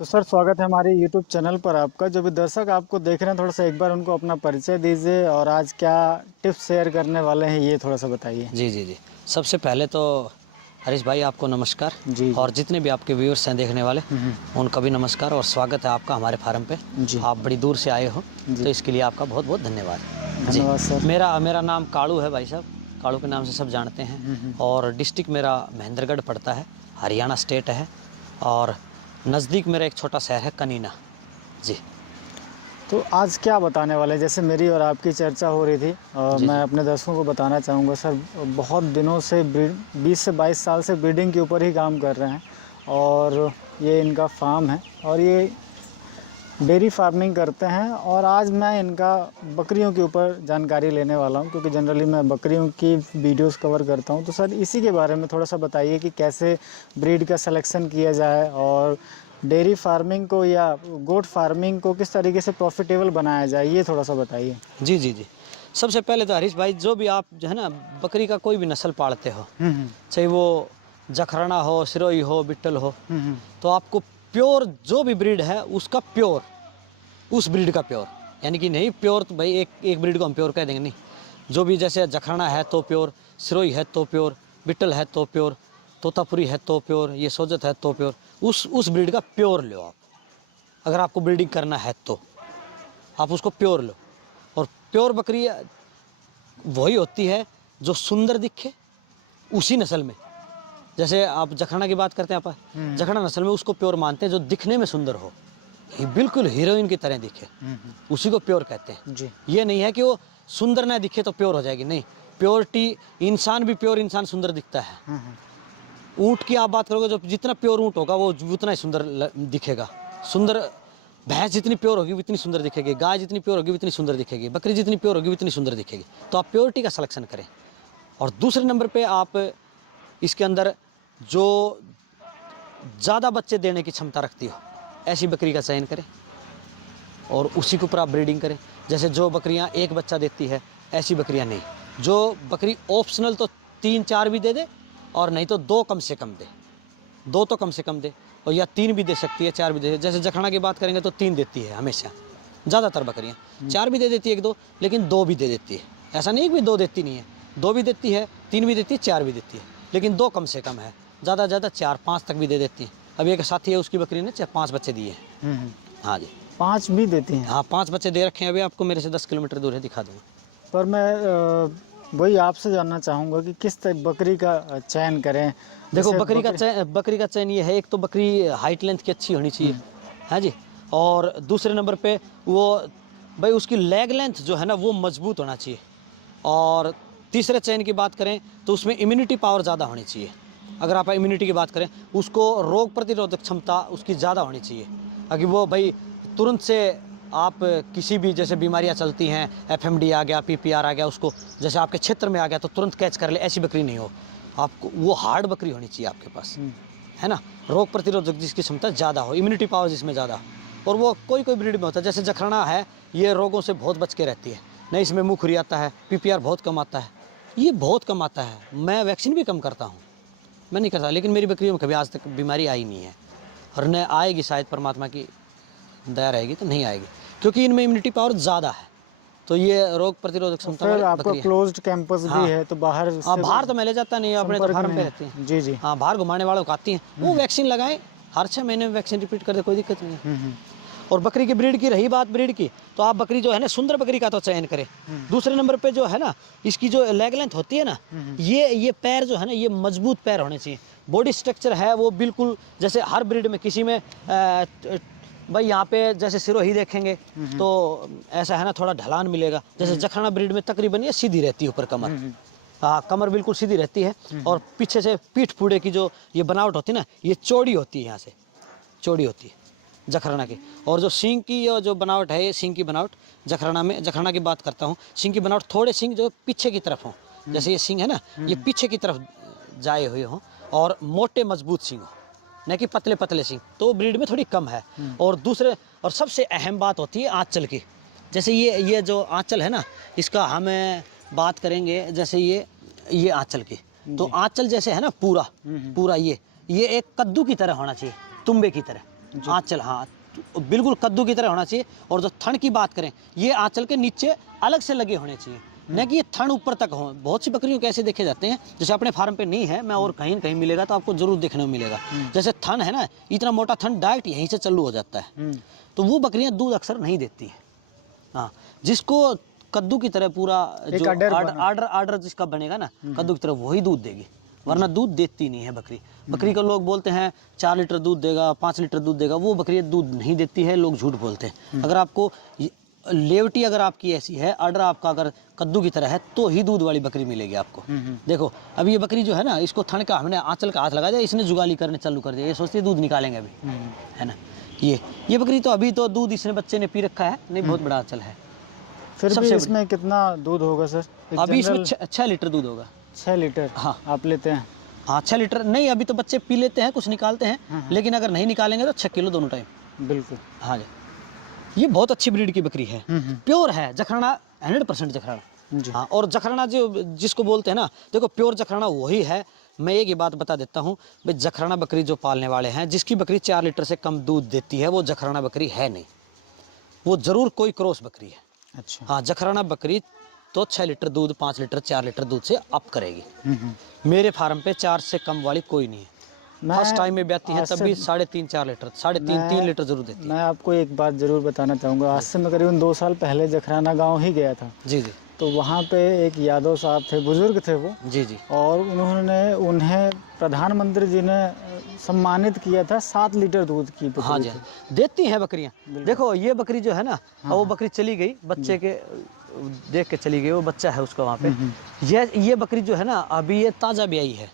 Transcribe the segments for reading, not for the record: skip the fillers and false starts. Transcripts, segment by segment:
तो सर स्वागत है हमारे YouTube चैनल पर आपका। जो भी दर्शक आपको देख रहे हैं थोड़ा सा एक बार उनको अपना परिचय दीजिए और आज क्या टिप्स शेयर करने वाले हैं ये थोड़ा सा बताइए। जी। सबसे पहले तो हरीश भाई आपको नमस्कार जी। और जितने भी आपके व्यूअर्स हैं देखने वाले उनका भी नमस्कार और स्वागत है आपका हमारे फार्म पे। जी। आप बड़ी दूर से आए हो तो इसके लिए आपका बहुत बहुत धन्यवाद। धन्यवाद सर। मेरा नाम कालू है भाई साहब, कालू के नाम से सब जानते हैं और डिस्ट्रिक्ट मेरा महेंद्रगढ़ पड़ता है, हरियाणा स्टेट है और नज़दीक मेरा एक छोटा शहर है कनीना। जी तो आज क्या बताने वाले हैं? जैसे मेरी और आपकी चर्चा हो रही थी और मैं अपने दर्शकों को बताना चाहूँगा सर, बहुत दिनों से 20 से 22 साल से ब्रीडिंग के ऊपर ही काम कर रहे हैं और ये इनका फार्म है और ये डेयरी फार्मिंग करते हैं। और आज मैं इनका बकरियों के ऊपर जानकारी लेने वाला हूं क्योंकि जनरली मैं बकरियों की वीडियोस कवर करता हूं। तो सर इसी के बारे में थोड़ा सा बताइए कि कैसे ब्रीड का सिलेक्शन किया जाए और डेयरी फार्मिंग को या गोट फार्मिंग को किस तरीके से प्रॉफिटेबल बनाया जाए, ये थोड़ा सा बताइए। जी। सबसे पहले तो हरीश भाई, जो भी आप जो है ना बकरी का कोई भी नस्ल पालते हो, चाहे वो जखराना हो, सिरोही हो, बिट्टल हो, तो आपको प्योर जो भी ब्रीड है उसका प्योर, उस ब्रीड का प्योर, यानी कि नहीं प्योर तो भाई एक ब्रीड को हम प्योर कह देंगे नहीं। जो भी जैसे जखराना है तो प्योर, सिरोही है तो प्योर, बिट्टल है तो प्योर, तोतापुरी है तो प्योर, ये सोजत है तो प्योर, उस ब्रीड का प्योर लो आप। अगर आपको ब्रीडिंग करना है तो आप उसको प्योर लो। और प्योर बकरी वही होती है जो सुंदर दिखे उसी नस्ल में। जैसे आप जखराना की बात करते हैं, आप जखराना नस्ल में उसको प्योर मानते हैं जो दिखने में सुंदर हो, बिल्कुल हीरोइन की तरह दिखे, उसी को प्योर कहते हैं जी। ये नहीं है कि वो सुंदर ना दिखे तो प्योर हो जाएगी, नहीं। प्योरिटी, इंसान भी प्योर इंसान सुंदर दिखता है। ऊँट की आप बात करोगे, जो जितना प्योर ऊँट होगा वो उतना ही सुंदर दिखेगा। सुंदर भैंस जितनी प्योर होगी उतनी सुंदर दिखेगी, गाय जितनी प्योर होगी उतनी सुंदर दिखेगी, बकरी जितनी प्योर होगी उतनी सुंदर दिखेगी। तो आप प्योरिटी का सिलेक्शन करें। और दूसरे नंबर पे आप इसके अंदर जो ज़्यादा बच्चे देने की क्षमता रखती हो ऐसी बकरी का चयन करें और उसी के ऊपर आप ब्रीडिंग करें। जैसे जो बकरियां एक बच्चा देती है ऐसी बकरियां नहीं। जो बकरी ऑप्शनल तो 3-4 भी दे दे और नहीं तो 2 कम से कम दे, 2 तो कम से कम दे, और या 3 भी दे सकती है, 4 भी दे। जैसे जखराना की बात करेंगे तो 3 देती है हमेशा, ज़्यादातर बकरियाँ 4 भी दे देती है, 1-2, लेकिन 2 भी दे देती है। ऐसा नहीं कि 2 देती नहीं है, 2 भी देती है, 3 भी देती है, 4 भी देती है, लेकिन 2 कम से कम है। ज़्यादा 4-5 तक भी दे देती है। अभी एक साथी है उसकी बकरी ने 5 बच्चे दिए हैं। हाँ जी, 5 भी देती हैं? हाँ 5 बच्चे दे रखे हैं। अभी आपको मेरे से 10 किलोमीटर दूर है, दिखा दूँगा। पर मैं वही आपसे जानना चाहूँगा कि किस तरह बकरी का चयन करें। देखो बकरी का चयन ये है, एक तो बकरी हाइट लेंथ की अच्छी होनी चाहिए, हाँ जी। और दूसरे नंबर पे वो भाई उसकी लेग लेंथ जो है ना वो मजबूत होना चाहिए। और तीसरे चयन की बात करें तो उसमें इम्यूनिटी पावर ज़्यादा होनी चाहिए। अगर आप इम्यूनिटी की बात करें, उसको रोग प्रतिरोधक क्षमता उसकी ज़्यादा होनी चाहिए। अगर वो भाई तुरंत से आप किसी भी जैसे बीमारियां चलती हैं, FMD आ गया, PPR आ गया, उसको जैसे आपके क्षेत्र में आ गया तो तुरंत कैच कर ले, ऐसी बकरी नहीं हो। आपको वो हार्ड बकरी होनी चाहिए आपके पास, है ना, रोग प्रतिरोधक जिसकी क्षमता ज़्यादा हो, इम्यूनिटी पावर जिसमें ज़्यादा हो। और वो कोई ब्रीड में होता है, जैसे जखराना है, ये रोगों से बहुत बच के रहती है, नहीं इसमें मुँह खुरी आता है, PPR बहुत कम आता है, ये बहुत कम आता है। मैं वैक्सीन भी कम करता हूँ, मैं नहीं करता, लेकिन मेरी बकरियों में कभी आज तक बीमारी आई नहीं है और न आएगी, शायद परमात्मा की दया रहेगी तो नहीं आएगी, क्योंकि इनमें इम्यूनिटी पावर ज़्यादा है। तो ये रोग प्रतिरोधक क्षमता फिर आपका क्लोज्ड कैंपस भी है तो बाहर बाहर तो मैं ले जाता नहीं, अपने तो फार्म पे रहती हैं। जी जी। हाँ, बाहर घुमाने वालों को आती हैं, वो वैक्सीन लगाएं, हर 6 महीने में वैक्सीन रिपीट कर दे, कोई दिक्कत नहीं है। और बकरी की ब्रीड की रही बात, ब्रीड की, तो आप बकरी जो है ना सुंदर बकरी का तो चयन करें। दूसरे नंबर पे जो है ना इसकी जो लेग लेंथ होती है ना, ये पैर जो है ना ये मजबूत पैर होने चाहिए। बॉडी स्ट्रक्चर है वो बिल्कुल जैसे हर ब्रीड में, किसी में भाई यहाँ पे जैसे सिरोही देखेंगे तो ऐसा है ना थोड़ा ढलान मिलेगा। जैसे जखराना ब्रीड में तकरीबन ये सीधी रहती है ऊपर कमर, हाँ कमर बिल्कुल सीधी रहती है। और पीछे से पीठ पूड़े की जो ये बनावट होती है ना, ये चौड़ी होती है, यहाँ से चौड़ी होती है जखराना की। और जो सींग की जो बनावट है, ये सींग की बनावट जखराना की बात करता हूँ, सींग की बनावट थोड़े सींग जो पीछे की तरफ हो, जैसे ये सींग है ना ये पीछे की तरफ जाए हुए हों और मोटे मजबूत सींग हो, न कि पतले पतले सींग, तो ब्रीड में थोड़ी कम है। और दूसरे और सबसे अहम बात होती है आंचल की। जैसे ये जो आंचल है ना, इसका हमें बात करेंगे, जैसे ये आंचल की, तो आंचल जैसे है ना पूरा ये एक कद्दू की तरह होना चाहिए, तुम्बे की तरह। आंचल, हाँ तो बिल्कुल कद्दू की तरह होना चाहिए। और जो थन की बात करें, ये आंचल के नीचे अलग से लगे होने चाहिए, न कि ये थन ऊपर तक हो। बहुत सी बकरियों के ऐसे देखे जाते हैं, जैसे अपने फार्म पे नहीं है, मैं और कहीं न कहीं मिलेगा तो आपको जरूर देखने को मिलेगा। जैसे थन है ना, इतना मोटा थन डायरेक्ट यहीं से चालू हो जाता है, तो वो बकरियां दूध अक्सर नहीं देती हैं। हाँ, जिसको कद्दू की तरह पूरा जो आर्डर जिसका बनेगा ना कद्दू की तरह, वही दूध देगी, वरना दूध देती नहीं है बकरी। बकरी को लोग बोलते हैं 4 लीटर दूध देगा, 5 लीटर दूध देगा, वो बकरी दूध नहीं देती है, लोग झूठ बोलते हैं। अगर आपको लेवटी अगर आपकी ऐसी है, आर्डर आपका अगर कद्दू की तरह है, तो ही दूध वाली बकरी मिलेगी आपको। देखो अब ये बकरी जो है ना, इसको थन का हमने आंचल का हाथ लगा दिया, इसने जुगाली करने चालू कर दिया, ये सोचती है दूध निकालेंगे अभी, है ना। ये बकरी तो अभी तो दूध इसने बच्चे ने पी रखा है, नहीं बहुत बड़ा आंचल है। फिर भी इसमें कितना दूध होगा सर? अभी इसमें 6 लीटर दूध होगा। 6 लीटर? हाँ आप लेते हैं? हाँ 6 लीटर नहीं, अभी तो बच्चे पी लेते हैं, कुछ निकालते हैं, लेकिन अगर नहीं निकालेंगे तो 6 किलो दोनों टाइम। बिल्कुल। हाँ जी, ये बहुत अच्छी ब्रीड की बकरी है, प्योर है जखराना, 100% जखराना। हाँ, और जखराना जो जिसको बोलते हैं ना, देखो प्योर जखराना वही है। मैं एक ही बात बता देता हूँ भाई, जखराना बकरी जो पालने वाले हैं, जिसकी बकरी 4 लीटर से कम दूध देती है, वो जखराना बकरी है नहीं, वो जरूर कोई क्रॉस बकरी है। अच्छा। हाँ, जखराना बकरी तो 6 लीटर दूध, 5 लीटर, 4 लीटर दूध से अप करेगी। मेरे फार्म पे 4 से कम वाली कोई नहीं है। फर्स्ट टाइम में ब्याती है तब भी 3.5-4 लीटर, 3.5 लीटर जरूर देती है। मैं आपको एक बात जरूर बताना चाहूँगा। आज से मैं करीबन 2 साल पहले जखराना गांव ही गया था। जी जी। तो वहाँ पे एक यादव साहब थे, बुजुर्ग थे वो। जी जी। और उन्हें प्रधानमंत्री जी ने सम्मानित किया था 7 लीटर दूध की बकरी। हाँ जी, देती हैं बकरियाँ। देखो ये बकरी जो है ना, वो बकरी चली गई, बच्चे के देख के चली गई, वो बच्चा है उसका वहाँ पे। ये बकरी जो है ना, अभी ये ताज़ा ब्याई है।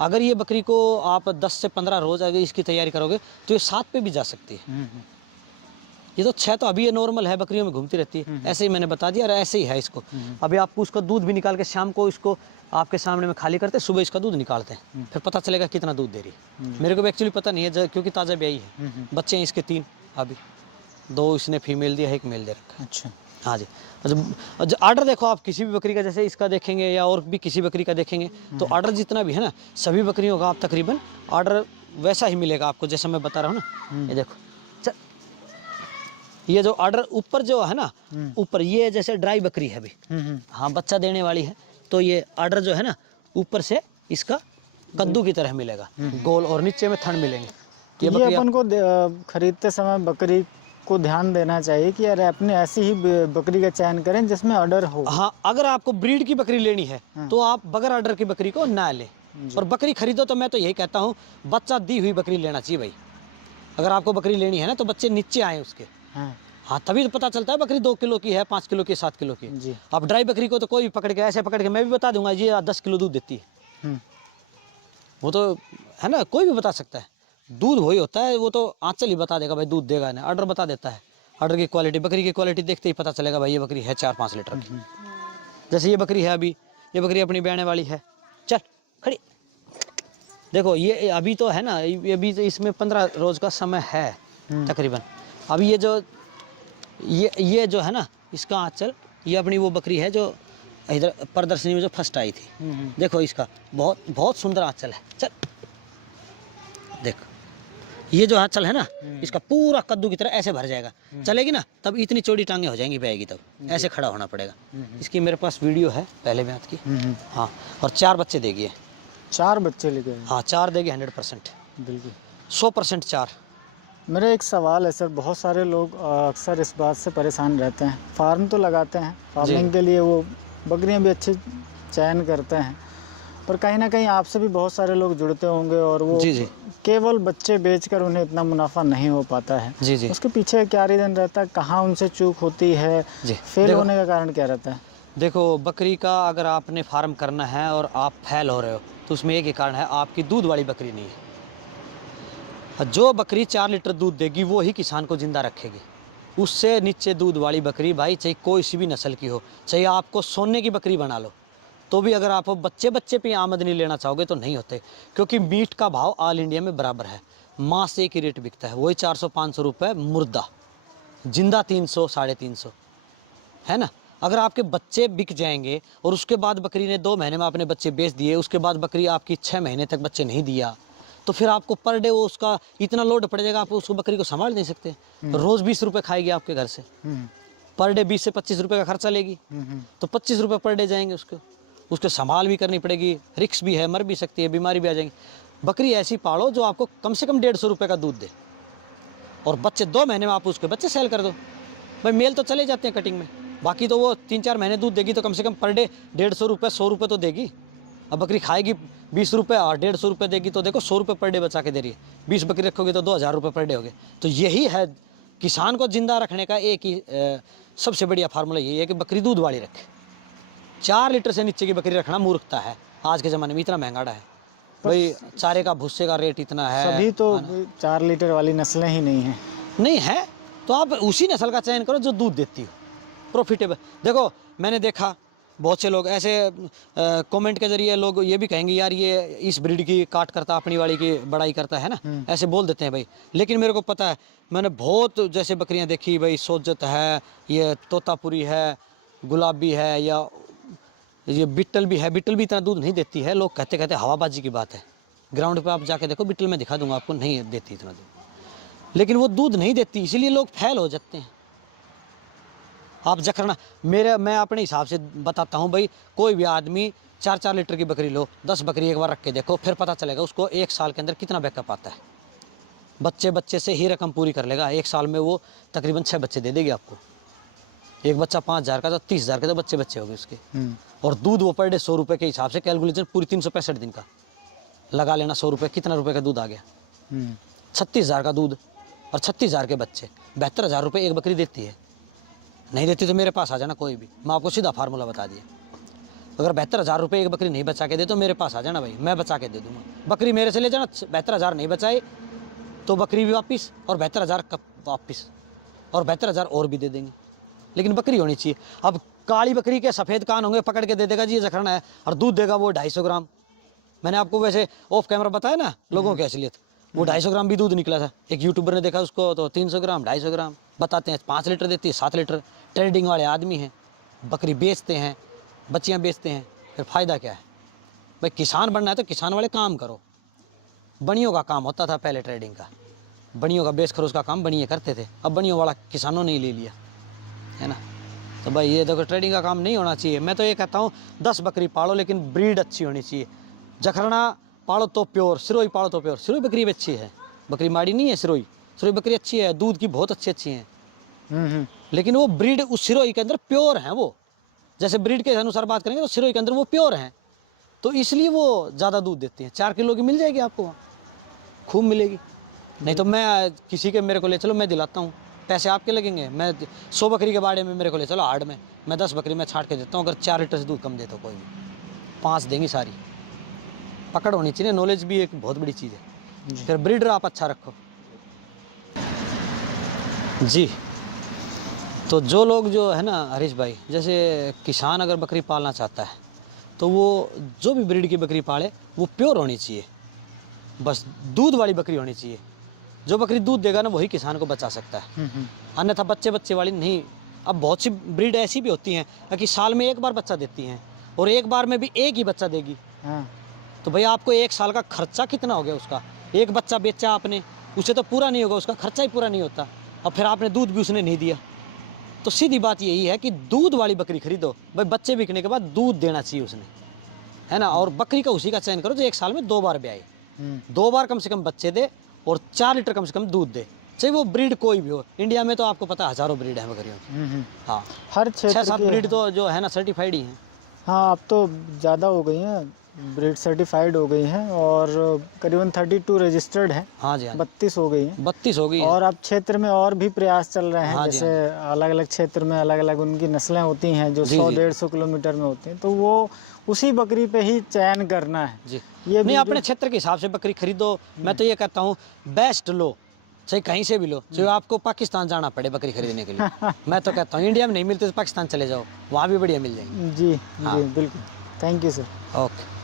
अगर ये बकरी को आप 10 से 15 रोज अगर इसकी तैयारी करोगे तो ये 7 पे भी जा सकती है। ये तो 6 तो अभी ये नॉर्मल है, बकरियों में घूमती रहती है। ऐसे ही मैंने बता दिया, और ऐसे ही है इसको। अभी आपको उसका दूध भी निकाल के शाम को इसको आपके सामने में खाली करते, सुबह इसका दूध निकालते हैं, फिर पता चलेगा कितना दूध दे रही है। मेरे को भी एक्चुअली पता नहीं है, क्योंकि ताज़ा ब्याई है। बच्चे हैं इसके 3, अभी 2 इसने फीमेल दिया है, 1 मेल दे रखा है। अच्छा। हाँ जी। अच्छा, आर्डर देखो आप किसी भी बकरी का, जैसे इसका देखेंगे या और भी किसी बकरी का देखेंगे, तो आर्डर जितना भी है ना, सभी बकरियों का आप तकरीबन आर्डर वैसा ही मिलेगा आपको, जैसा मैं बता रहा हूँ ना। ये देखो, ये जो आर्डर ऊपर जो है ना, ऊपर ये जैसे ड्राई बकरी है अभी, हाँ बच्चा देने वाली है, तो ये आर्डर जो है ना, ऊपर से इसका कद्दू की तरह मिलेगा गोल, और नीचे में थन मिलेंगे। ये अपन को खरीदते समय बकरी को ध्यान देना चाहिए कि यार अपने ऐसी ही बकरी का चयन करें जिसमें ऑर्डर हो। हाँ, अगर आपको ब्रीड की बकरी लेनी है तो आप बगैर ऑर्डर की बकरी को ना लें। और बकरी खरीदो तो मैं तो यही कहता हूँ, बच्चा दी हुई बकरी लेना चाहिए भाई। अगर आपको बकरी लेनी है ना, तो बच्चे नीचे आए उसके। हाँ, तभी तो पता चलता है बकरी 2 किलो की है, 5 किलो की, 7 किलो की जी। अब ड्राई बकरी को तो कोई भी पकड़ के ऐसे पकड़ के मैं भी बता दूंगा ये 10 किलो दूध देती है, वो तो है ना, कोई भी बता सकता है। दूध वही होता है, वो तो आंचल ही बता देगा भाई दूध देगा ना, ऑर्डर बता देता है। ऑर्डर की क्वालिटी, बकरी की क्वालिटी देखते ही पता चलेगा भाई ये बकरी है 4-5 लीटर की। जैसे ये बकरी है, अभी ये बकरी अपनी ब्याने वाली है, चल खड़ी। देखो ये अभी तो है ना, अभी तो इसमें 15 रोज का समय है तकरीबन। अभी ये जो है ना, इसका आंचल, ये अपनी वो बकरी है जो इधर प्रदर्शनी में जो फर्स्ट आई थी। देखो इसका बहुत सुंदर आंचल है। चल देखो, ये जो आंचल है ना, इसका पूरा कद्दू की तरह ऐसे भर जाएगा। चलेगी ना, तब इतनी चौड़ी टांगे हो जाएंगी ब्याएगी, तब ऐसे खड़ा होना पड़ेगा। इसकी मेरे पास वीडियो है पहले ब्यात की। हाँ, और 4 बच्चे देगी है। 4 बच्चे लेके? हाँ, 4 देगी 100%, बिल्कुल 100% 4। मेरा एक सवाल है सर, बहुत सारे लोग अक्सर इस बात से परेशान रहते हैं, फार्म तो लगाते हैं, फार्मिंग के लिए वो बकरियां भी अच्छे चयन करते हैं, पर कहीं ना कहीं आपसे भी बहुत सारे लोग जुड़ते होंगे, और वो जी। केवल बच्चे बेचकर उन्हें इतना मुनाफा नहीं हो पाता है। जी। उसके पीछे क्या रीज़न रहता है, कहाँ उनसे चूक होती है, फेल होने का कारण क्या रहता है? देखो, बकरी का अगर आपने फार्म करना है और आप फेल हो रहे हो, तो उसमें एक ही कारण है, आपकी दूध वाली बकरी नहीं है। जो बकरी 4 लीटर दूध देगी वो ही किसान को जिंदा रखेगी। उससे नीचे दूध वाली बकरी भाई, चाहे कोई सी भी नस्ल की हो, चाहे आपको सोने की बकरी बना लो, तो भी अगर आप बच्चे पे आमदनी लेना चाहोगे तो नहीं होते, क्योंकि मीट का भाव ऑल इंडिया में बराबर है। मांस एक ही रेट बिकता है, वही 400-500 रुपये मुर्दा, जिंदा 300-350, है ना। अगर आपके बच्चे बिक जाएंगे और उसके बाद बकरी ने 2 महीने में अपने बच्चे बेच दिए, उसके बाद बकरी आपकी 6 महीने तक बच्चे नहीं दिया, तो फिर आपको पर डे वो उसका इतना लोड पड़ जाएगा, आप उसको बकरी को संभाल नहीं सकते। रोज 20 रुपये खाएगी आपके घर से, पर डे 20 से 25 रुपये का खर्चा लेगी, तो 25 रुपये पर डे जाएंगे उसको संभाल भी करनी पड़ेगी, रिक्स भी है, मर भी सकती है, बीमारी भी आ जाएगी। बकरी ऐसी पालो जो आपको कम से कम 150 रुपये का दूध दे, और बच्चे 2 महीने में आप उसके बच्चे सेल कर दो। भाई मेल तो चले जाते हैं कटिंग में, बाकी तो वो 3-4 महीने दूध देगी, तो कम से कम पर डे 150 रुपये 100 रुपये तो देगी। अब बकरी खाएगी 20 रुपये और 150 रुपये देगी, तो देखो 100 रुपये पर डे बचा के दे रही है। 20 बकरी रखोगे तो 2000 रुपये पर डे हो गए। तो यही है किसान को जिंदा रखने का एक ही सबसे बढ़िया फार्मूला यही है कि बकरी दूध वाली रखे। 4 लीटर से नीचे की बकरी रखना मूर्खता है आज के ज़माने में, इतना महंगा है भाई, चारे का भूसे का रेट इतना है। सभी तो 4 लीटर वाली नस्लें ही नहीं हैं। नहीं है तो आप उसी नस्ल का चयन करो जो दूध देती हो, प्रॉफिटेबल। देखो मैंने देखा बहुत से लोग ऐसे कमेंट के जरिए लोग ये भी कहेंगे यार ये इस ब्रीड की काट करता, अपनी वाली की बड़ाई करता है ना, ऐसे बोल देते हैं भाई। लेकिन मेरे को पता है, मैंने बहुत जैसे बकरियां देखी भाई, सोजत है, ये तोतापुरी है, गुलाबी है, या ये बिट्टल भी है। बिट्टल भी इतना दूध नहीं देती है, लोग कहते कहते हवाबाजी की बात है। ग्राउंड पे आप जाके देखो, बिट्टल में दिखा दूंगा आपको, नहीं देती इतना दूध। लेकिन वो दूध नहीं देती, इसीलिए लोग फैल हो जाते हैं। आप जखरना मैं अपने हिसाब से बताता हूँ भाई, कोई भी आदमी 4-4 लीटर की बकरी लो, 10 बकरी एक बार रख के देखो, फिर पता चलेगा उसको 1 साल के अंदर कितना बैकअप आता है। बच्चे से ही रकम पूरी कर लेगा। 1 साल में वो तकरीबन 6 बच्चे दे देगी आपको। एक बच्चा 5000 का, तो 30,000 के तो बच्चे हो गए उसके। और दूध वो पर डे 100 रुपये के हिसाब से कैलकुलेशन पूरी 365 दिन का लगा लेना। 100 रुपये कितना रुपये का दूध आ गया? 36,000 का दूध और 36,000 के बच्चे, 72,000 रुपये एक बकरी देती है। नहीं देती तो मेरे पास आ जाना कोई भी, मैं आपको सीधा फार्मूला बता दिया। अगर 72,000 रुपये एक बकरी नहीं बचा के दे तो मेरे पास आ जाना भाई, मैं बचा के दे दूँगा। बकरी मेरे से ले जाना, 72,000 नहीं बचाए तो बकरी भी वापस, और 72,000 का वापस, और 72,000 और भी दे देंगे। लेकिन बकरी होनी चाहिए। अब काली बकरी के सफ़ेद कान होंगे, पकड़ के दे देगा जी ये जखरना है, और दूध देगा वो 250 ग्राम। मैंने आपको वैसे ऑफ कैमरा बताया ना लोगों की असलियत, वो 250 ग्राम भी दूध निकला था। एक यूट्यूबर ने देखा उसको तो 300 ग्राम 250 ग्राम बताते हैं। 5 लीटर देती है, 7 लीटर। ट्रेडिंग वाले आदमी हैं, बकरी बेचते हैं, बच्चियाँ बेचते हैं, फिर फ़ायदा क्या है भाई? किसान बनना है तो किसान वाले काम करो। बनियों का काम होता था पहले ट्रेडिंग का, बनियों का बेच खरोच का काम बनिए करते थे, अब बनियों वाला किसानों ने ही ले लिया है ना। तो भाई ये देखो ट्रेडिंग का काम नहीं होना चाहिए। मैं तो ये कहता हूँ 10 बकरी पालो लेकिन ब्रीड अच्छी होनी चाहिए। जखरना पालो तो प्योर, सिरोई पालो तो प्योर। सिरोई बकरी भी अच्छी है, बकरी माड़ी नहीं है सिरोई बकरी अच्छी है, दूध की बहुत अच्छी हैं। लेकिन वो ब्रीड उस सिरोई के अंदर प्योर हैं। वो जैसे ब्रीड के अनुसार बात करेंगे तो सिरोई के अंदर वो प्योर हैं, तो इसलिए वो ज़्यादा दूध देती हैं। 4 किलो की मिल जाएगी आपको वहाँ, खूब मिलेगी। नहीं तो मैं किसी के मेरे को ले चलो, मैं दिलाता हूँ, पैसे आपके लगेंगे। मैं 100 बकरी के बाड़े में मेरे को ले चलो हार्ड में, मैं 10 बकरी मैं छाट के देता हूँ। अगर 4 लीटर से दूध कम दे तो कोई नहीं, 5 देंगी सारी। पकड़ होनी चाहिए, नॉलेज भी एक बहुत बड़ी चीज़ है। फिर ब्रीडर आप अच्छा रखो जी। तो जो लोग जो है ना हरीश भाई, जैसे किसान अगर बकरी पालना चाहता है तो वो जो भी ब्रीड की बकरी पाले वो प्योर होनी चाहिए, बस दूध वाली बकरी होनी चाहिए। जो बकरी दूध देगा ना वही किसान को बचा सकता है, अन्यथा बच्चे वाली नहीं। अब बहुत सी ब्रीड ऐसी भी होती हैं कि साल में एक बार बच्चा देती हैं, और एक बार में भी एक ही बच्चा देगी। तो भाई आपको 1 साल का खर्चा कितना हो गया उसका? एक बच्चा बेचा आपने, उसे तो पूरा नहीं होगा, उसका खर्चा ही पूरा नहीं होता, और फिर आपने दूध भी उसने नहीं दिया। तो सीधी बात यही है कि दूध वाली बकरी खरीदो भाई, बच्चे बिकने के बाद दूध देना चाहिए उसने, है ना। और बकरी का उसी का चयन करो जो 1 साल में 2 बार ब्याए, 2 बार कम से कम बच्चे दे, और 4 लीटर कम से कम दूध दे, चाहे वो ब्रीड कोई भी हो। इंडिया में तो आपको पता है हज़ारों ब्रीड है बकरियों की। हाँ, हर क्षेत्र 6-7 ब्रीड तो जो है ना सर्टिफाइड ही हैं। हाँ, अब तो ज़्यादा हो गई हैं, ब्रीड सर्टिफाइड हो गई हैं, और करीबन 32 रजिस्टर्ड हैं। हाँ जी, हाँ 32 हो गई हैं। 32 हो गई है। और अब क्षेत्र में और भी प्रयास चल रहे हैं। हाँ जी, जैसे अलग अलग क्षेत्र में अलग अलग उनकी नस्लें होती हैं जो 100-150 किलोमीटर में होती हैं, तो वो उसी बकरी पे ही चयन करना है जी। ये नहीं, अपने क्षेत्र के हिसाब से बकरी खरीदो। मैं तो ये कहता हूँ बेस्ट लो, चाहे कहीं से भी लो, चाहे आपको पाकिस्तान जाना पड़े बकरी खरीदने के लिए। मैं तो कहता हूँ इंडिया में नहीं मिलती तो पाकिस्तान चले जाओ, वहाँ भी बढ़िया मिल जाएंगी। जी जी, बिल्कुल। Thank you sir. ओके।